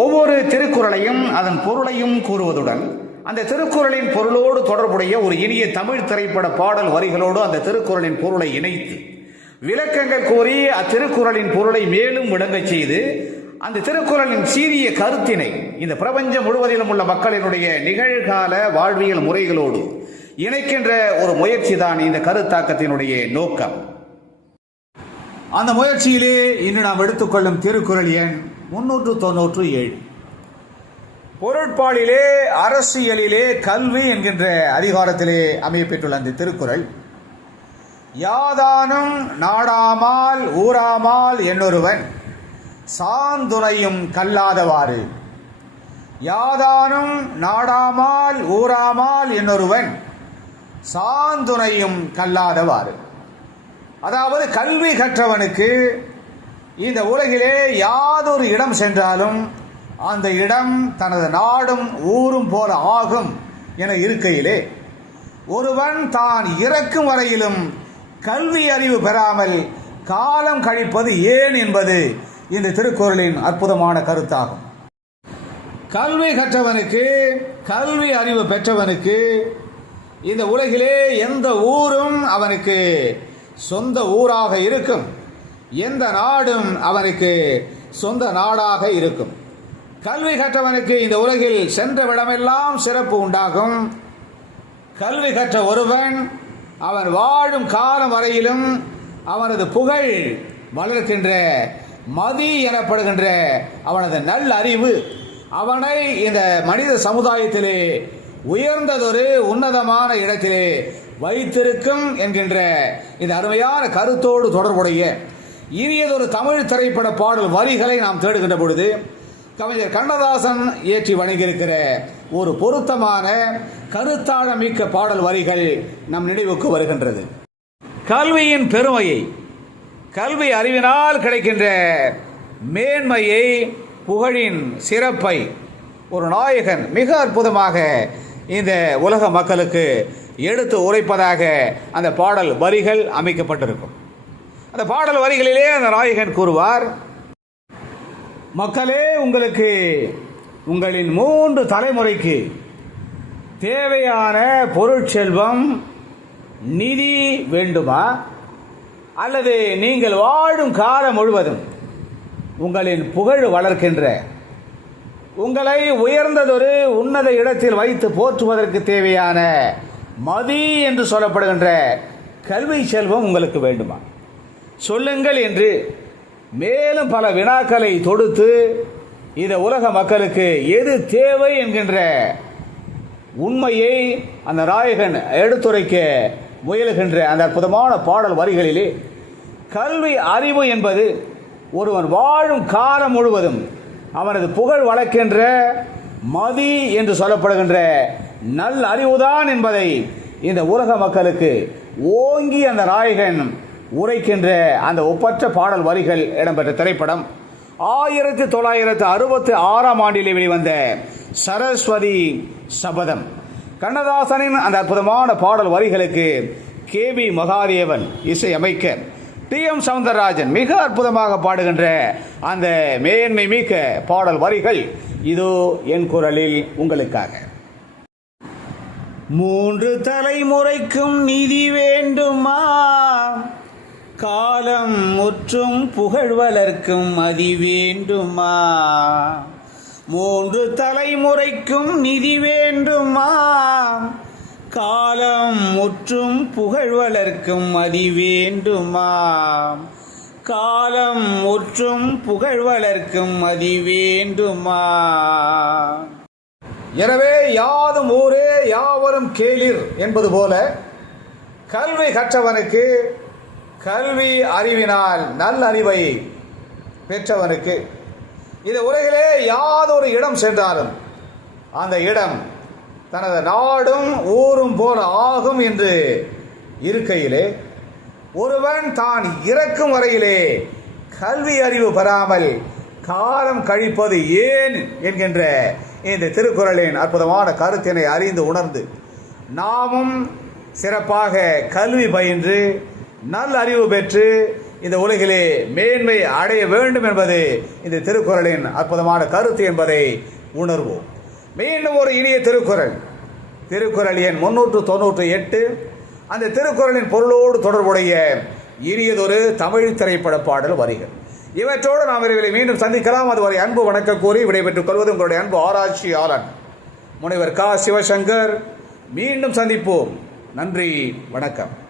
ஒவ்வொரு திருக்குறளையும் அதன் பொருளையும் கூறுவதுடன் அந்த திருக்குறளின் பொருளோடு தொடர்புடைய ஒரு இனிய தமிழ் திரைப்பட பாடல் வரிகளோடு அந்த திருக்குறளின் பொருளை இணைத்து விளக்கங்கள் கூறி அத்திருக்குறளின் பொருளை மேலும் விளங்கச் செய்து அந்த திருக்குறளின் சீரிய கருத்தினை இந்த பிரபஞ்சம் முழுவதிலும் உள்ள மக்களினுடைய நிகழ்கால வாழ்வியல் முறைகளோடு இணைக்கின்ற ஒரு முயற்சி தான் இந்த கருத்தாக்கத்தினுடைய நோக்கம். அந்த முயற்சியிலே இன்று நாம் எடுத்துக்கொள்ளும் திருக்குறள் எண் 397. பொருட்பாலிலே அரசியலிலே கல்வி என்கின்ற அதிகாரத்திலே அமையப்பெற்றுள்ள அந்த திருக்குறள், யாதானும் நாடாமால் ஊராமால் என்னொருவன் சாந்துணையும் கல்லாதவாறு. யாதானும் நாடாமால் ஊராமால் என்னொருவன் சாந்துணையும் கல்லாதவாறு. அதாவது கல்வி கற்றவனுக்கு இந்த உலகிலே யாதொரு இடம் சென்றாலும் அந்த இடம் தனது நாடும் ஊரும் போல ஆகும் என இருக்கையிலே ஒருவன் தான் இறக்கும் வரையிலும் கல்வி அறிவு பெறாமல் காலம் கழிப்பது ஏன் என்பது இந்த திருக்குறளின் அற்புதமான கருத்தாகும். கல்வி கற்றவனுக்கு, கல்வி அறிவு பெற்றவனுக்கு இந்த உலகிலே எந்த ஊரும் அவனுக்கு சொந்த ஊராக இருக்கும், எந்த நாடும் அவனுக்கு சொந்த நாடாக இருக்கும். கல்வி கற்றவனுக்கு இந்த உலகில் சென்ற விடமெல்லாம் சிறப்பு உண்டாகும். கல்வி கற்ற ஒருவன் அவன் வாழும் காலம் வரையிலும் அவனது புகழ் வளர்க்கின்ற மதி எனப்படுகின்ற அவனது நல் அறிவு அவனை இந்த மனித சமுதாயத்திலே உயர்ந்ததொரு உன்னதமான இடத்திலே வைத்திருக்கும் என்கின்ற இந்த அருமையான கருத்தோடு தொடர்புடைய இனியதொரு தமிழ் திரைப்பட பாடல் வரிகளை நாம் தேடுகின்ற பொழுது கவிஞர் கண்ணதாசன் இயற்றி வழங்கியிருக்கிற ஒரு பொருத்தமான கருத்தாழமிக்க பாடல் வரிகள் நம் நினைவுக்கு வருகின்றது. கல்வியின் பெருமையை, கல்வி அறிவினால் கிடைக்கின்ற மேன்மையை, புகழின் சிறப்பை ஒரு நாயகன் மிக அற்புதமாக இந்த உலக மக்களுக்கு எடுத்து உரைப்பதாக அந்த பாடல் வரிகள் அமைக்கப்பட்டிருக்கும். அந்த பாடல் வரிகளிலே அந்த நாயகன் கூறுவார், மக்களே, உங்களுக்கு உங்களின் 3 தலைமுறைக்கு தேவையான பொருட்செல்வம், நிதி வேண்டுமா? அல்லது நீங்கள் வாழும் காலம் முழுவதும் உங்களின் புகழ் வளர்க்கின்ற, உங்களை உயர்ந்ததொரு உன்னத இடத்தில் வைத்து போற்றுவதற்கு தேவையான மதி என்று சொல்லப்படுகின்ற கல்வி செல்வம் உங்களுக்கு வேண்டுமா? சொல்லுங்கள் என்று மேலும் பல வினாக்களை தொடுத்து இந்த உலக மக்களுக்கு எது தேவை என்கின்ற உண்மையை அந்த நாயகன் எடுத்துரைக்க முயலுகின்ற அந்த அற்புதமான பாடல் வரிகளிலே கல்வி அறிவு என்பது ஒருவன் வாழும் காலம் முழுவதும் அவனது புகழ் வளர்க்கின்ற மதி என்று சொல்லப்படுகின்ற நல் அறிவுதான் என்பதை இந்த உலக மக்களுக்கு ஓங்கி அந்த நாயகன் உரைக்கின்ற அந்த ஒப்பற்ற பாடல் வரிகள் இடம்பெற்ற திரைப்படம் 1966ஆம் ஆண்டிலே வெளிவந்த சரஸ்வதி சபதம். கண்ணதாசனின் அந்த அற்புதமான பாடல் வரிகளுக்கு KV மகாதேவன் இசை அமைக்க TM சௌந்தரராஜன் மிக அற்புதமாக பாடுகின்ற அந்த மேன்மை மிக்க பாடல் வரிகள் இதோ என் குரலில் உங்களுக்காக. 3 தலைமுறைக்கும் நிதி வேண்டுமா? காலம் முற்றும் புகழ் வளர்க்கும் மதி வேண்டுமா? 3 தலைமுறைக்கும் நிதி வேண்டுமா? காலம் முற்றும் புகழ் வளர்க்கும் மதி வேண்டுமா? காலம் முற்றும் புகழ் வளர்க்கும் மதி வேண்டுமா? எனவே யாதும் ஊரே யாவரும் கேளிர் என்பது போல கல்வி கற்றவனுக்கு, கல்வி அறிவினால் நல்ல அறிவை பெற்றவனுக்கு இந்த உலகிலே யாதொரு இடம் சென்றாலும் அந்த இடம் தனது நாடும் ஊரும் போல ஆகும் என்று இருக்கையிலே ஒருவன் தான் இறக்கும் வரையிலே கல்வி அறிவு பெறாமல் காலம் கழிப்பது ஏன் என்கின்ற இந்த திருக்குறளின் அற்புதமான கருத்தினை அறிந்து உணர்ந்து நாமும் சிறப்பாக கல்வி பயின்று நல்ல அறிவு பெற்று இந்த உலகிலே மேன்மை அடைய வேண்டும் என்பது இந்த திருக்குறளின் அற்புதமான கருத்து என்பதை உணர்வோம். மீண்டும் ஒரு இனிய திருக்குறள், திருக்குறள் எண் 398. அந்த திருக்குறளின் பொருளோடு தொடர்புடைய இனியதொரு தமிழ் திரைப்பட பாடல் வரிகள். இவற்றோடு நாம் விரைவில் மீண்டும் சந்திக்கலாம். அதுவரை அன்பு வணக்கம் கூறி விடைபெற்றுக் கொள்வது உங்களுடைய அன்பு ஆராய்ச்சியாளன் முனைவர் க. சிவசங்கர். மீண்டும் சந்திப்போம். நன்றி, வணக்கம்.